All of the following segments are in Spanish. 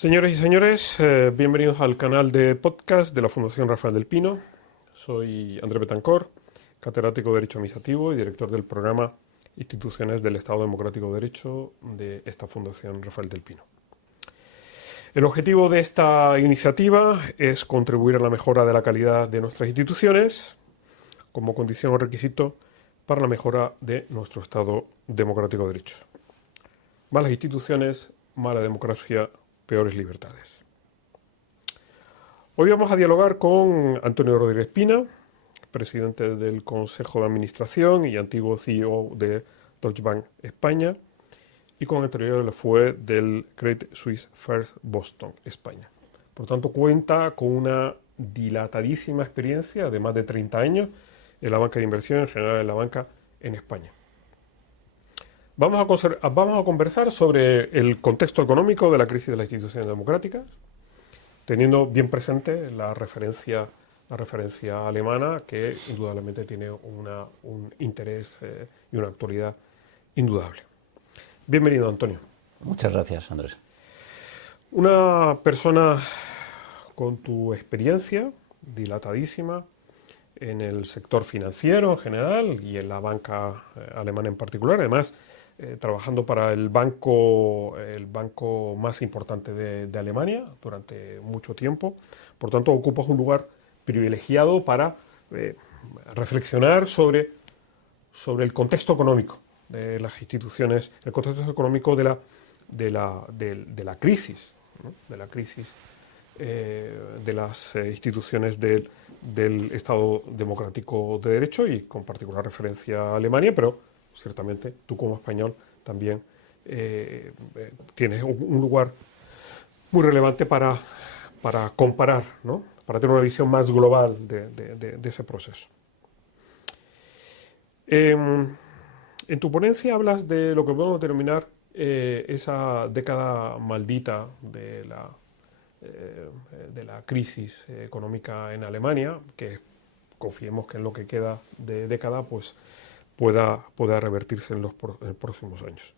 Señoras y señores, bienvenidos al canal de podcast de la Fundación Rafael del Pino. Soy Andrés Betancor, catedrático de Derecho Administrativo y director del programa Instituciones del Estado Democrático de Derecho de esta Fundación Rafael del Pino. El objetivo de esta iniciativa es contribuir a la mejora de la calidad de nuestras instituciones como condición o requisito para la mejora de nuestro Estado Democrático de Derecho. Malas instituciones, mala democracia, peores libertades. Hoy vamos a dialogar con Antonio Rodríguez Pina, presidente del Consejo de Administración y antiguo CEO de Deutsche Bank España, y con Antonio Lefue del Credit Suisse First Boston España. Por tanto, cuenta con una dilatadísima experiencia de más de 30 años en la banca de inversión, en general en la banca en España. Vamos a conversar sobre el contexto económico de la crisis de las instituciones democráticas, teniendo bien presente la referencia alemana, que indudablemente tiene un interés y una actualidad indudable. Bienvenido, Antonio. Muchas gracias, Andrés. Una persona con tu experiencia dilatadísima en el sector financiero en general y en la banca alemana en particular, además trabajando para el banco más importante de Alemania durante mucho tiempo. Por tanto, ocupas un lugar privilegiado para reflexionar sobre el contexto económico de las instituciones, el contexto económico de la crisis, ¿no? De la crisis de las instituciones del Estado Democrático de Derecho y con particular referencia a Alemania, pero ciertamente tú como español también tienes un lugar muy relevante para comparar, ¿no? Para tener una visión más global de ese proceso. En tu ponencia hablas de lo que podemos denominar esa década maldita de la crisis económica en Alemania, que confiemos que en lo que queda de década pues pueda revertirse en los próximos años.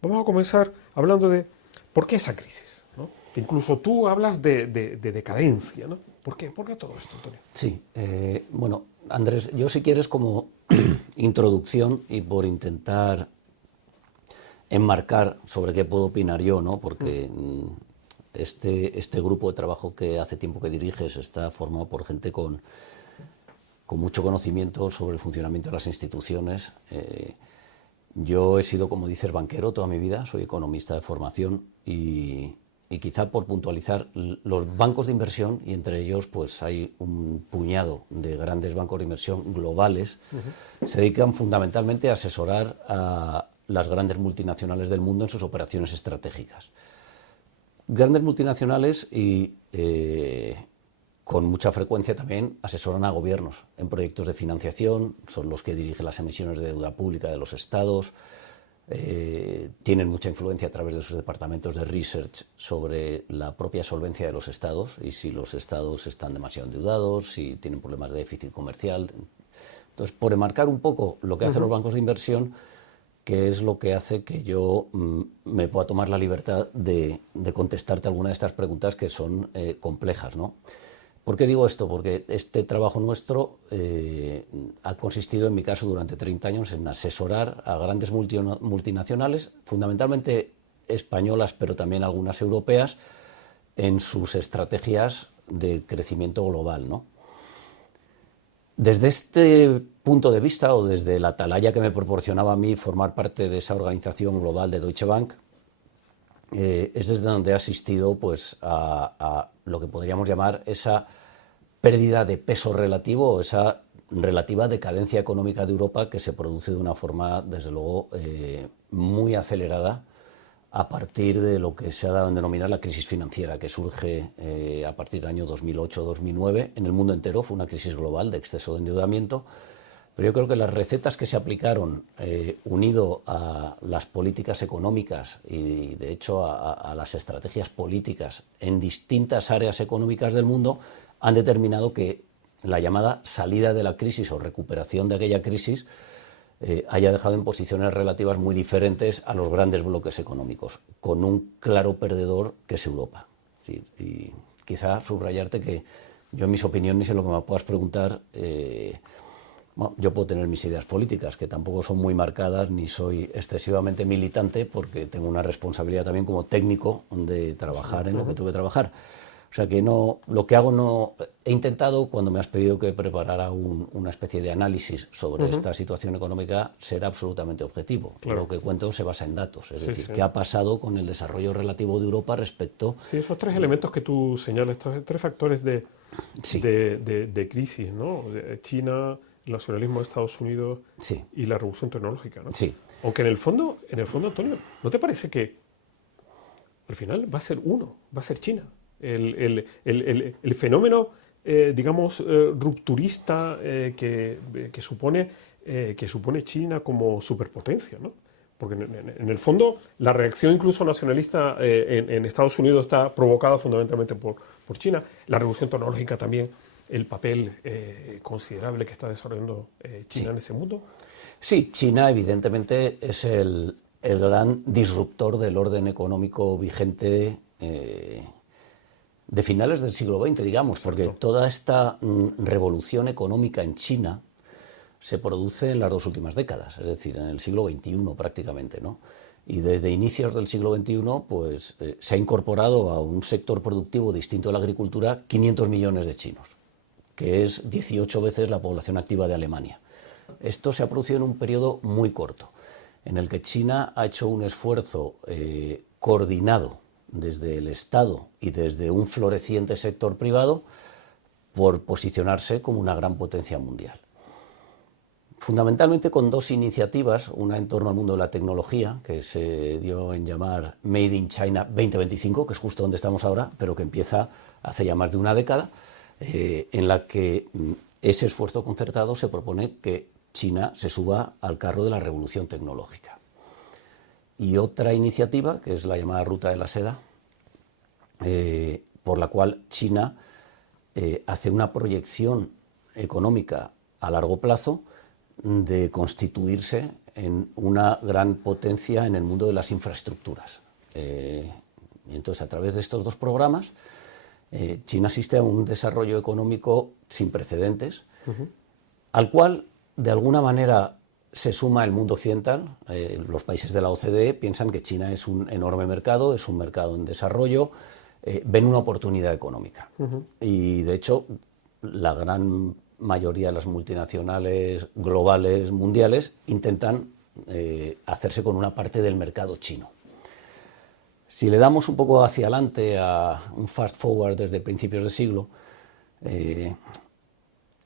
Vamos a comenzar hablando de por qué esa crisis, ¿no? Que incluso tú hablas de decadencia, ¿no? ¿Por qué todo esto, Antonio? Sí, bueno, Andrés, yo si quieres como introducción y por intentar enmarcar sobre qué puedo opinar yo, ¿no? Porque este grupo de trabajo que hace tiempo que diriges está formado por gente con mucho conocimiento sobre el funcionamiento de las instituciones. Yo he sido, como dices, banquero toda mi vida, soy economista de formación y quizá por puntualizar, los bancos de inversión, y entre ellos pues hay un puñado de grandes bancos de inversión globales, se dedican fundamentalmente a asesorar a las grandes multinacionales del mundo en sus operaciones estratégicas. Grandes multinacionales y con mucha frecuencia también asesoran a gobiernos en proyectos de financiación, son los que dirigen las emisiones de deuda pública de los estados, tienen mucha influencia a través de sus departamentos de research sobre la propia solvencia de los estados y si los estados están demasiado endeudados, si tienen problemas de déficit comercial. Entonces, por enmarcar un poco lo que hacen los bancos de inversión, que es lo que hace que yo me pueda tomar la libertad de contestarte alguna de estas preguntas que son complejas, ¿no? ¿Por qué digo esto? Porque este trabajo nuestro ha consistido, en mi caso, durante 30 años en asesorar a grandes multinacionales, fundamentalmente españolas, pero también algunas europeas, en sus estrategias de crecimiento global, ¿no? Desde este punto de vista, o desde la atalaya que me proporcionaba a mí formar parte de esa organización global de Deutsche Bank, es desde donde he asistido pues, a lo que podríamos llamar esa pérdida de peso relativo o esa relativa decadencia económica de Europa que se produce de una forma, desde luego, muy acelerada a partir de lo que se ha dado en denominar la crisis financiera, que surge a partir del año 2008-2009. En el mundo entero fue una crisis global de exceso de endeudamiento, pero yo creo que las recetas que se aplicaron, unido a las políticas económicas y, de hecho, a las estrategias políticas en distintas áreas económicas del mundo, han determinado que la llamada salida de la crisis o recuperación de aquella crisis haya dejado en posiciones relativas muy diferentes a los grandes bloques económicos, con un claro perdedor que es Europa. Sí, y quizá subrayarte que yo en mis opiniones, en lo que me puedas preguntar, bueno, yo puedo tener mis ideas políticas, que tampoco son muy marcadas, ni soy excesivamente militante, porque tengo una responsabilidad también como técnico de trabajar en lo que tuve que trabajar. O sea que no, lo que hago no... He intentado, cuando me has pedido que preparara una especie de análisis sobre esta situación económica, ser absolutamente objetivo. Claro. Lo que cuento se basa en datos, es decir, qué ha pasado con el desarrollo relativo de Europa respecto... Sí, esos tres elementos que tú señalas, estos tres factores de crisis, ¿no? China, el nacionalismo de Estados Unidos y la revolución tecnológica, ¿no? Sí. Aunque en el fondo, Antonio, ¿no te parece que al final va a ser va a ser China? El fenómeno, digamos, rupturista que supone China como superpotencia, ¿no? Porque en el fondo la reacción incluso nacionalista en Estados Unidos está provocada fundamentalmente por China. La revolución tecnológica también, el papel considerable que está desarrollando China en ese mundo. Sí, China evidentemente es el gran disruptor del orden económico vigente de finales del siglo XX, digamos, porque toda esta revolución económica en China se produce en las dos últimas décadas, es decir, en el siglo XXI prácticamente, ¿no? Y desde inicios del siglo XXI pues, se ha incorporado a un sector productivo distinto a la agricultura 500 millones de chinos, que es 18 veces la población activa de Alemania. Esto se ha producido en un periodo muy corto, en el que China ha hecho un esfuerzo coordinado desde el Estado y desde un floreciente sector privado por posicionarse como una gran potencia mundial. Fundamentalmente con dos iniciativas, una en torno al mundo de la tecnología, que se dio en llamar Made in China 2025, que es justo donde estamos ahora, pero que empieza hace ya más de una década, en la que ese esfuerzo concertado se propone que China se suba al carro de la revolución tecnológica. Y otra iniciativa, que es la llamada Ruta de la Seda, por la cual China hace una proyección económica a largo plazo de constituirse en una gran potencia en el mundo de las infraestructuras. Y entonces, a través de estos dos programas, China asiste a un desarrollo económico sin precedentes, al cual, de alguna manera, se suma el mundo occidental. Los países de la OCDE piensan que China es un enorme mercado, es un mercado en desarrollo, ven una oportunidad económica. Y, de hecho, la gran mayoría de las multinacionales globales, mundiales, intentan hacerse con una parte del mercado chino. Si le damos un poco hacia adelante, a un fast forward desde principios de siglo,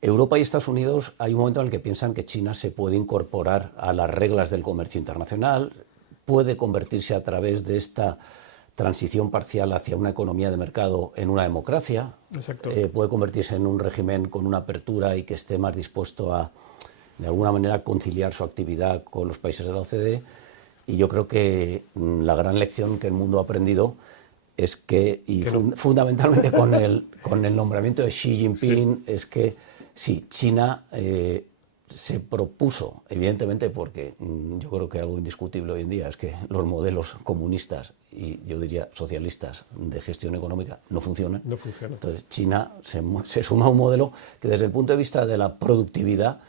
Europa y Estados Unidos hay un momento en el que piensan que China se puede incorporar a las reglas del comercio internacional, puede convertirse a través de esta transición parcial hacia una economía de mercado en una democracia, puede convertirse en un régimen con una apertura y que esté más dispuesto a, de alguna manera, conciliar su actividad con los países de la OCDE. Y yo creo que la gran lección que el mundo ha aprendido es que, y fundamentalmente con el nombramiento de Xi Jinping, es que sí, China se propuso, evidentemente porque yo creo que algo indiscutible hoy en día es que los modelos comunistas y yo diría socialistas de gestión económica no funcionan. No funciona. Entonces China se suma a un modelo que desde el punto de vista de la productividad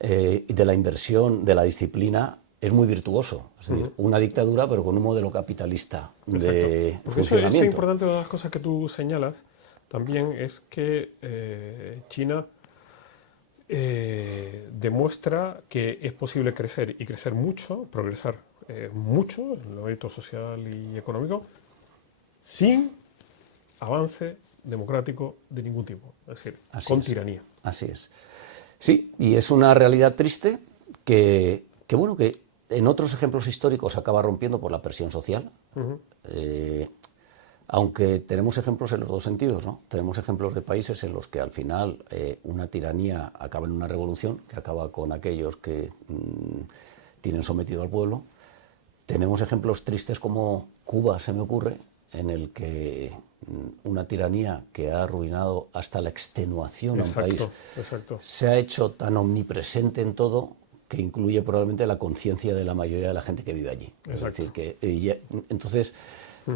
y de la inversión, de la disciplina, es muy virtuoso. Es decir, una dictadura pero con un modelo capitalista de funcionamiento. Eso es importante, una de las cosas que tú señalas también es que China demuestra que es posible crecer y crecer mucho, progresar mucho en el ámbito social y económico sin avance democrático de ningún tipo, es decir, con tiranía. Así es. Sí, y es una realidad triste que en otros ejemplos históricos acaba rompiendo por la presión social. Aunque tenemos ejemplos en los dos sentidos, ¿no? Tenemos ejemplos de países en los que al final una tiranía acaba en una revolución, que acaba con aquellos que tienen sometido al pueblo. Tenemos ejemplos tristes como Cuba, se me ocurre, en el que una tiranía que ha arruinado hasta la extenuación a un país se ha hecho tan omnipresente en todo que incluye probablemente la conciencia de la mayoría de la gente que vive allí. Es decir, que entonces,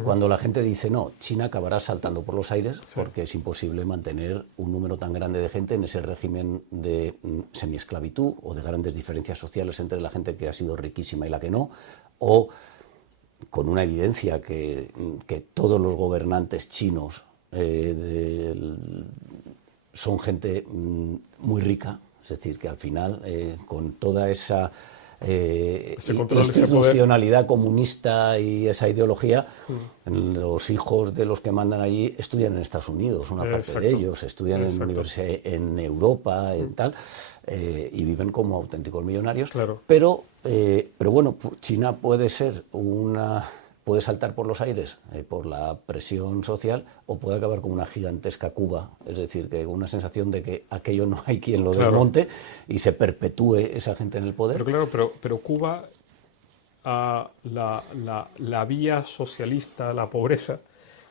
cuando la gente dice, no, China acabará saltando por los aires, porque es imposible mantener un número tan grande de gente en ese régimen de semiesclavitud o de grandes diferencias sociales entre la gente que ha sido riquísima y la que no, o con una evidencia que todos los gobernantes chinos son gente muy rica, es decir, que al final, con toda esa institucionalidad comunista y esa ideología, los hijos de los que mandan allí estudian en Estados Unidos, una parte de ellos, estudian en Europa y tal, y viven como auténticos millonarios. Claro. Pero bueno, China puede saltar por los aires por la presión social, o puede acabar como una gigantesca Cuba, es decir, que con una sensación de que aquello no hay quien lo desmonte y se perpetúe esa gente en el poder. Pero Cuba, la vía socialista, la pobreza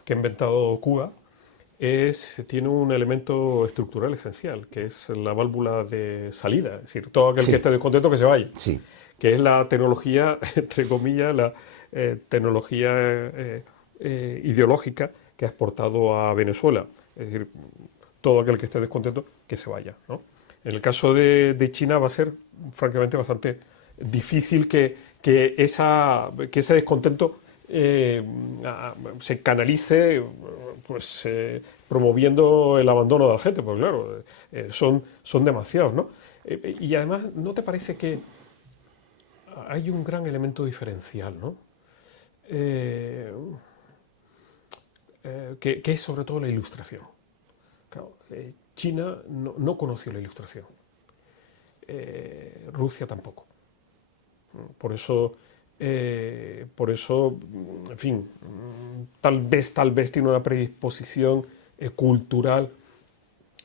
que ha inventado Cuba, tiene un elemento estructural esencial, que es la válvula de salida, es decir, todo aquel que esté descontento que se vaya, que es la tecnología, entre comillas, la tecnología ideológica que ha exportado a Venezuela. Es decir, todo aquel que esté descontento, que se vaya, ¿no? En el caso de China va a ser, francamente, bastante difícil que ese descontento se canalice, pues, promoviendo el abandono de la gente, porque claro, son demasiados, ¿no? Y además, ¿no te parece que hay un gran elemento diferencial, ¿no? Que es sobre todo la ilustración. Claro, China no conoció la ilustración. Rusia tampoco. Por eso, en fin, tal vez tiene una predisposición cultural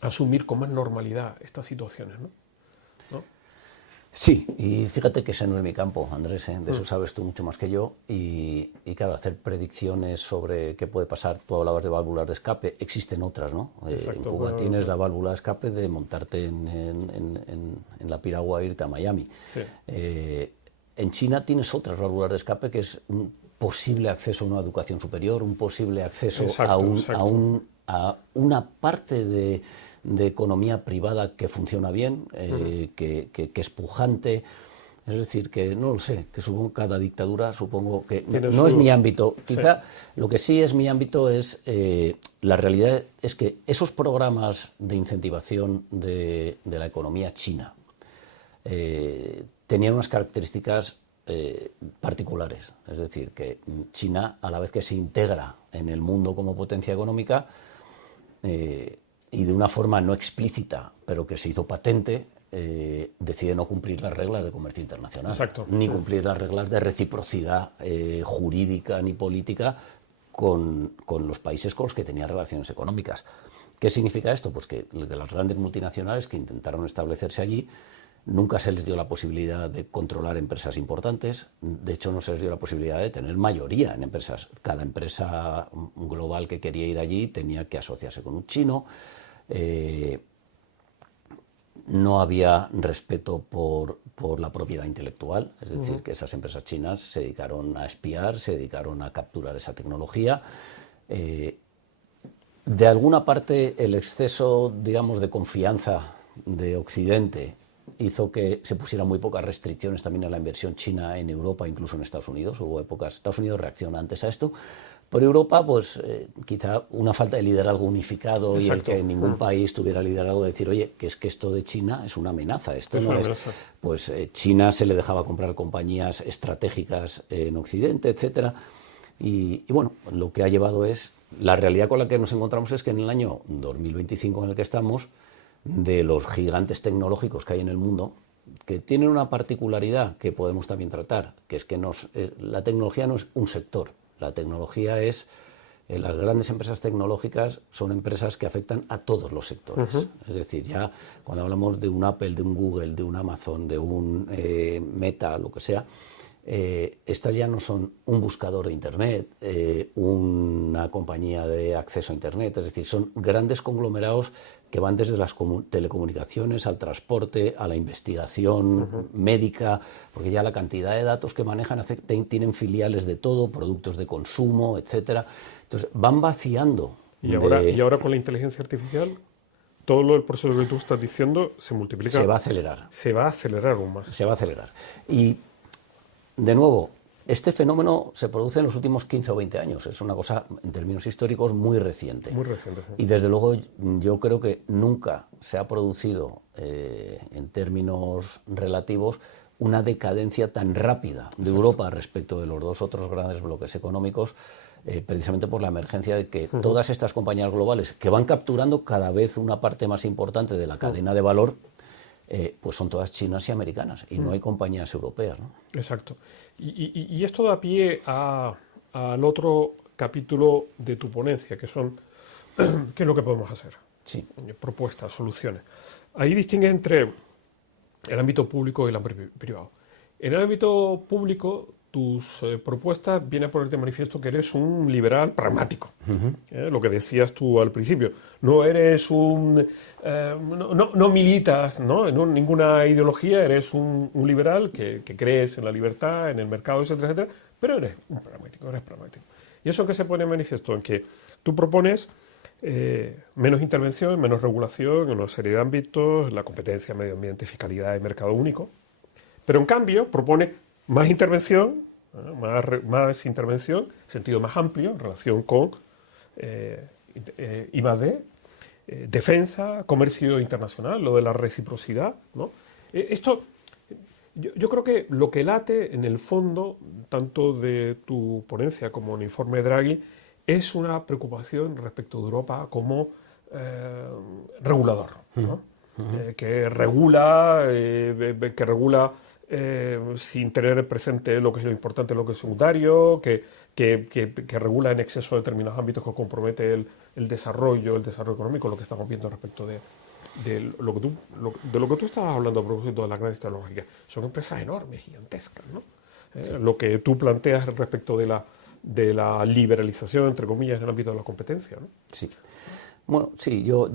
a asumir con más normalidad estas situaciones, ¿no? Sí, y fíjate que ese no es mi campo, Andrés, de eso sabes tú mucho más que yo, y claro, hacer predicciones sobre qué puede pasar. Tú hablabas de válvulas de escape, existen otras, ¿no? En Cuba tienes la válvula de escape de montarte en la piragua e irte a Miami. En China tienes otras válvulas de escape, que es un posible acceso a una educación superior, un posible acceso a una parte de economía privada que funciona bien, que es pujante. Es decir, que no lo sé, que supongo cada dictadura, supongo que no es mi ámbito. Quizá lo que sí es mi ámbito es la realidad es que esos programas de incentivación de la economía china tenían unas características particulares. Es decir, que China, a la vez que se integra en el mundo como potencia económica, y de una forma no explícita, pero que se hizo patente, decide no cumplir las reglas de comercio internacional, ni cumplir las reglas de reciprocidad jurídica ni política con los países con los que tenía relaciones económicas. ¿Qué significa esto? Pues que las grandes multinacionales que intentaron establecerse allí nunca se les dio la posibilidad de controlar empresas importantes. De hecho, no se les dio la posibilidad de tener mayoría en empresas. Cada empresa global que quería ir allí tenía que asociarse con un chino. No había respeto por la propiedad intelectual, es decir, que esas empresas chinas se dedicaron a espiar, se dedicaron a capturar esa tecnología. De alguna parte, el exceso, digamos, de confianza de Occidente hizo que se pusieran muy pocas restricciones también a la inversión china en Europa, incluso en Estados Unidos. Hubo épocas, Estados Unidos reacciona antes a esto. Por Europa, pues quizá una falta de liderazgo unificado y el que ningún país tuviera liderazgo de decir, oye, que es que esto de China es una amenaza. Esto no es. Pues China se le dejaba comprar compañías estratégicas en Occidente, etcétera. Y bueno, lo que ha llevado es, la realidad con la que nos encontramos es que en el año 2025 en el que estamos, de los gigantes tecnológicos que hay en el mundo, que tienen una particularidad que podemos también tratar, que es que la tecnología no es un sector. La tecnología es, las grandes empresas tecnológicas son empresas que afectan a todos los sectores. Es decir, ya cuando hablamos de un Apple, de un Google, de un Amazon, de un Meta, lo que sea, estas ya no son un buscador de Internet, una compañía de acceso a Internet, es decir, son grandes conglomerados que van desde las telecomunicaciones al transporte, a la investigación médica, porque ya la cantidad de datos que manejan tienen filiales de todo, productos de consumo, etcétera. Entonces van vaciando. Y ahora con la inteligencia artificial, todo el proceso que tú estás diciendo se multiplica. Se va a acelerar. Se va a acelerar aún más. Se va a acelerar. Y, de nuevo, este fenómeno se produce en los últimos 15 o 20 años. Es una cosa, en términos históricos, muy reciente. Muy reciente, sí. Y, desde luego, yo creo que nunca se ha producido, en términos relativos, una decadencia tan rápida de Europa respecto de los dos otros grandes bloques económicos, precisamente por la emergencia de que todas estas compañías globales, que van capturando cada vez una parte más importante de la cadena de valor, pues son todas chinas y americanas, y no hay compañías europeas, ¿no? Exacto. Y esto da pie al otro capítulo de tu ponencia, que son qué es lo que podemos hacer. Sí. Propuestas, soluciones. Ahí distingue entre el ámbito público y el ámbito privado. En el ámbito público, tus propuestas vienen a ponerte de manifiesto que eres un liberal pragmático. Lo que decías tú al principio. No eres no militas, ¿no?, en ninguna ideología, eres un liberal que crees en la libertad, en el mercado, etcétera, etcétera, pero eres pragmático. ¿Y eso que se pone en manifiesto? En que tú propones menos intervención, menos regulación en una serie de ámbitos, la competencia, medio ambiente, fiscalidad y mercado único, pero en cambio propone más intervención, más intervención, sentido más amplio en relación con I+D, defensa, comercio internacional, lo de la reciprocidad, ¿no? Esto, yo creo que lo que late en el fondo, tanto de tu ponencia como en el informe de Draghi, es una preocupación respecto de Europa como regulador, ¿no? Que regula sin tener presente lo que es lo importante, lo que es secundario, que regula en exceso determinados ámbitos que compromete el desarrollo económico, lo que estamos viendo respecto de lo que tú estabas hablando a propósito de las grandes tecnológicas. Son empresas enormes, gigantescas, ¿no? Sí. Lo que tú planteas respecto de la liberalización, entre comillas, en el ámbito de la competencia, ¿no? Sí. Bueno, sí, yo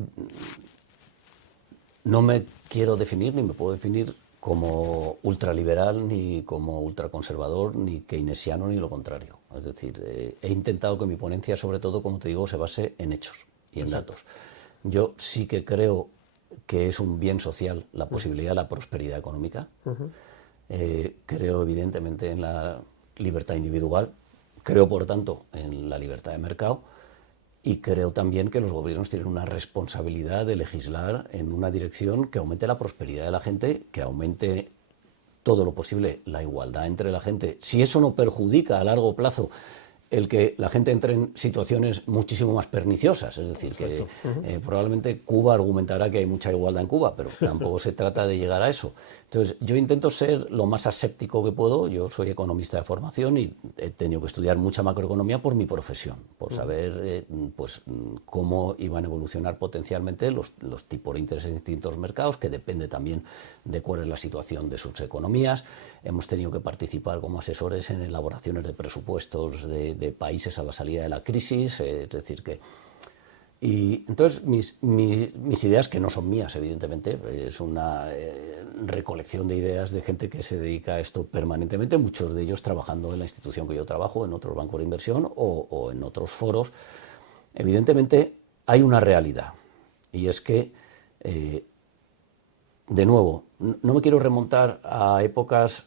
no me quiero definir, ni me puedo definir como ultraliberal, ni como ultraconservador, ni keynesiano, ni lo contrario. Es decir, he intentado que mi ponencia, sobre todo, como te digo, se base en hechos y en datos. Yo sí que creo que es un bien social la posibilidad de la prosperidad económica. Creo, evidentemente, en la libertad individual. Creo, por tanto, en la libertad de mercado. Y creo también que los gobiernos tienen una responsabilidad de legislar en una dirección que aumente la prosperidad de la gente, que aumente todo lo posible la igualdad entre la gente. Si eso no perjudica a largo plazo el que la gente entre en situaciones muchísimo más perniciosas, es decir, que probablemente Cuba argumentará que hay mucha igualdad en Cuba, pero tampoco se trata de llegar a eso. Entonces, yo intento ser lo más aséptico que puedo. Yo soy economista de formación y he tenido que estudiar mucha macroeconomía por mi profesión, por saber pues, cómo iban a evolucionar potencialmente los tipos de interés en distintos mercados, que depende también de cuál es la situación de sus economías. Hemos tenido que participar como asesores en elaboraciones de presupuestos de países a la salida de la crisis, es decir que... Y entonces mis ideas, que no son mías, evidentemente, es una recolección de ideas de gente que se dedica a esto permanentemente, muchos de ellos trabajando en la institución que yo trabajo, en otros bancos de inversión o en otros foros. Evidentemente hay una realidad, y es que, de nuevo, no me quiero remontar a épocas.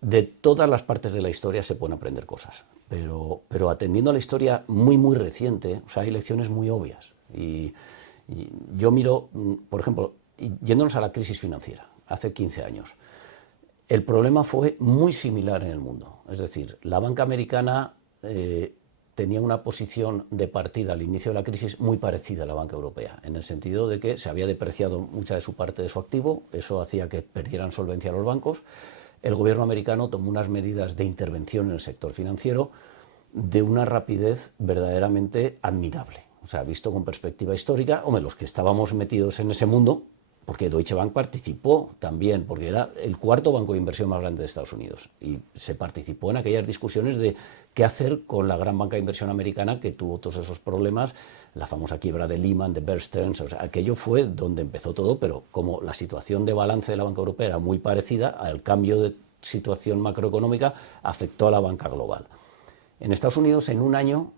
De todas las partes de la historia se pueden aprender cosas, pero atendiendo a la historia muy, muy reciente, o sea, hay lecciones muy obvias. Y yo miro, por ejemplo, yéndonos a la crisis financiera, hace 15 años, el problema fue muy similar en el mundo. Es decir, la banca americana tenía una posición de partida al inicio de la crisis muy parecida a la banca europea, en el sentido de que se había depreciado mucha de su parte de su activo, eso hacía que perdieran solvencia los bancos. El gobierno americano tomó unas medidas de intervención en el sector financiero de una rapidez verdaderamente admirable. O sea, visto con perspectiva histórica, hombre, los que estábamos metidos en ese mundo, porque Deutsche Bank participó también, porque era el cuarto banco de inversión más grande de Estados Unidos. Y se participó en aquellas discusiones de qué hacer con la gran banca de inversión americana que tuvo todos esos problemas, la famosa quiebra de Lehman, de Bear Stearns, o sea, aquello fue donde empezó todo, pero como la situación de balance de la banca europea era muy parecida, al cambio de situación macroeconómica afectó a la banca global. En Estados Unidos, en un año,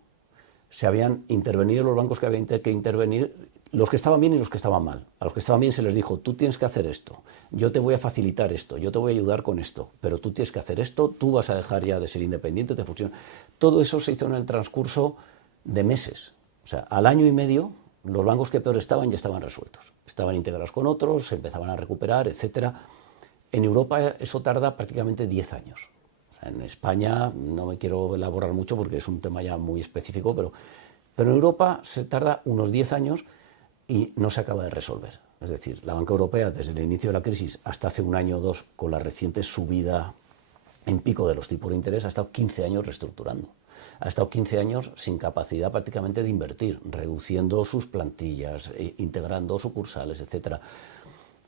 se habían intervenido los bancos que habían que intervenir, los que estaban bien y los que estaban mal. A los que estaban bien se les dijo, tú tienes que hacer esto, yo te voy a facilitar esto, yo te voy a ayudar con esto, pero tú tienes que hacer esto, tú vas a dejar ya de ser independiente, te funciona. Todo eso se hizo en el transcurso de meses. O sea, al año y medio, los bancos que peor estaban ya estaban resueltos. Estaban integrados con otros, se empezaban a recuperar, etcétera. En Europa eso tarda prácticamente 10 años. O sea, en España no me quiero elaborar mucho porque es un tema ya muy específico, pero en Europa se tarda unos 10 años y no se acaba de resolver. Es decir, la banca europea, desde el inicio de la crisis hasta hace un año o dos, con la reciente subida en pico de los tipos de interés, ha estado 15 años reestructurando. Ha estado 15 años sin capacidad prácticamente de invertir, reduciendo sus plantillas, integrando sucursales, etcétera.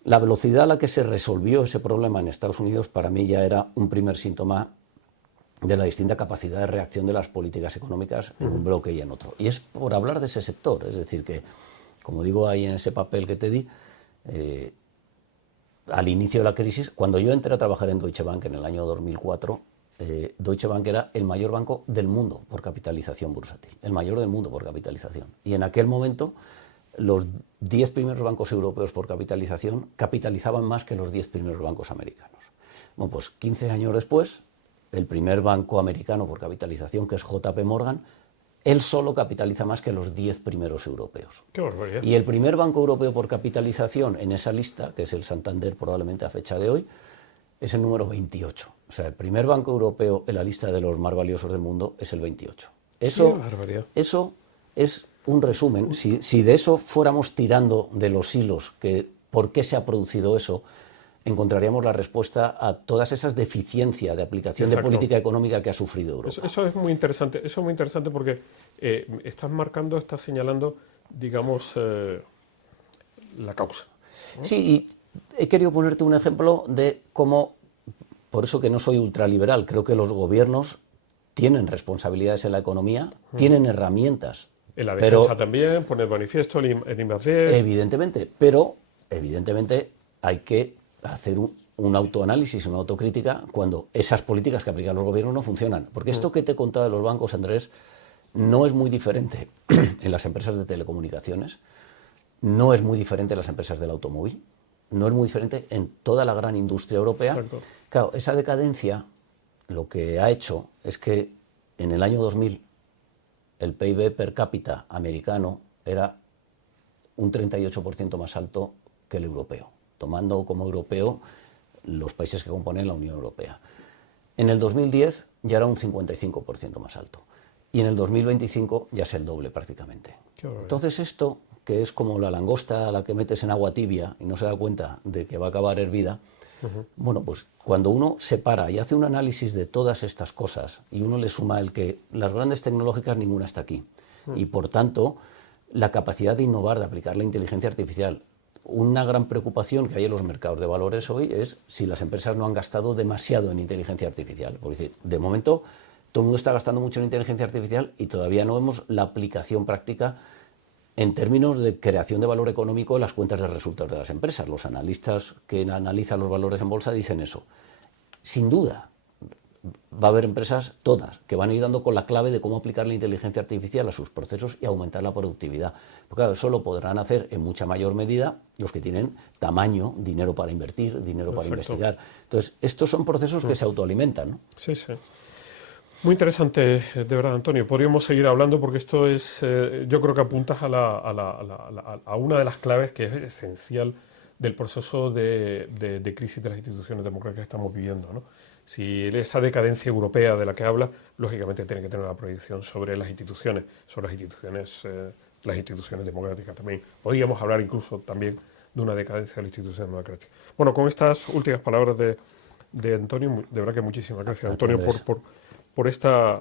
La velocidad a la que se resolvió ese problema en Estados Unidos para mí ya era un primer síntoma de la distinta capacidad de reacción de las políticas económicas en un bloque y en otro. Y es por hablar de ese sector, es decir, que, como digo ahí en ese papel que te di, al inicio de la crisis, cuando yo entré a trabajar en Deutsche Bank en el año 2004, Deutsche Bank era el mayor banco del mundo por capitalización bursátil, el mayor del mundo por capitalización. Y en aquel momento los 10 primeros bancos europeos por capitalización capitalizaban más que los 10 primeros bancos americanos. Bueno, pues 15 años después, el primer banco americano por capitalización, que es JP Morgan, él solo capitaliza más que los 10 primeros europeos. Qué barbaridad. Y el primer banco europeo por capitalización en esa lista, que es el Santander probablemente a fecha de hoy, es el número 28. O sea, el primer banco europeo en la lista de los más valiosos del mundo es el 28. Eso es un resumen. Si de eso fuéramos tirando de los hilos, por qué se ha producido eso, encontraríamos la respuesta a todas esas deficiencias de aplicación de política económica que ha sufrido Europa. Eso es muy interesante. Eso es muy interesante porque estás señalando, digamos, la causa, ¿no? Sí, y he querido ponerte un ejemplo de cómo, por eso que no soy ultraliberal, creo que los gobiernos tienen responsabilidades en la economía, tienen herramientas. En la defensa también, poner manifiesto, el I+D. Evidentemente, pero evidentemente hay que hacer un autoanálisis, una autocrítica cuando esas políticas que aplican los gobiernos no funcionan. Porque esto que te he contado de los bancos, Andrés, no es muy diferente en las empresas de telecomunicaciones, no es muy diferente en las empresas del automóvil, no es muy diferente en toda la gran industria europea. Exacto. Claro, esa decadencia lo que ha hecho es que en el año 2000 el PIB per cápita americano era un 38% más alto que el europeo, tomando como europeo los países que componen la Unión Europea. En el 2010 ya era un 55% más alto y en el 2025 ya es el doble prácticamente. Entonces esto, que es como la langosta a la que metes en agua tibia y no se da cuenta de que va a acabar hervida, bueno, pues cuando uno se para y hace un análisis de todas estas cosas y uno le suma el que las grandes tecnológicas ninguna está aquí y por tanto la capacidad de innovar, de aplicar la inteligencia artificial. Una gran preocupación que hay en los mercados de valores hoy es si las empresas no han gastado demasiado en inteligencia artificial. Por decir, de momento todo el mundo está gastando mucho en inteligencia artificial y todavía no vemos la aplicación práctica en términos de creación de valor económico en las cuentas de resultados de las empresas. Los analistas que analizan los valores en bolsa dicen eso. Sin duda, va a haber empresas, todas, que van a ir dando con la clave de cómo aplicar la inteligencia artificial a sus procesos y aumentar la productividad. Porque claro, eso lo podrán hacer en mucha mayor medida los que tienen tamaño, dinero para invertir, dinero para investigar. Entonces, estos son procesos que se autoalimentan, ¿no? Sí, sí. Muy interesante, de verdad, Antonio. Podríamos seguir hablando porque esto es, yo creo que apuntas a una de las claves que es esencial del proceso de crisis de las instituciones democráticas que estamos viviendo, ¿no? Si esa decadencia europea de la que habla, lógicamente tiene que tener una proyección sobre las instituciones democráticas también. Podríamos hablar incluso también de una decadencia de la institución democrática. Bueno, con estas últimas palabras de Antonio, de verdad que muchísimas gracias, Antonio, por esta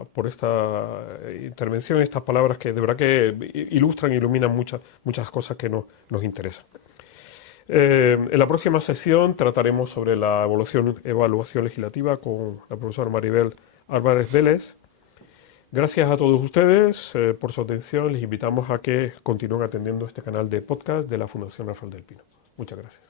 intervención, estas palabras que de verdad que ilustran e iluminan muchas cosas que nos interesan. En la próxima sesión trataremos sobre la evaluación legislativa con la profesora Maribel Álvarez Vélez. Gracias a todos ustedes por su atención. Les invitamos a que continúen atendiendo este canal de podcast de la Fundación Rafael del Pino. Muchas gracias.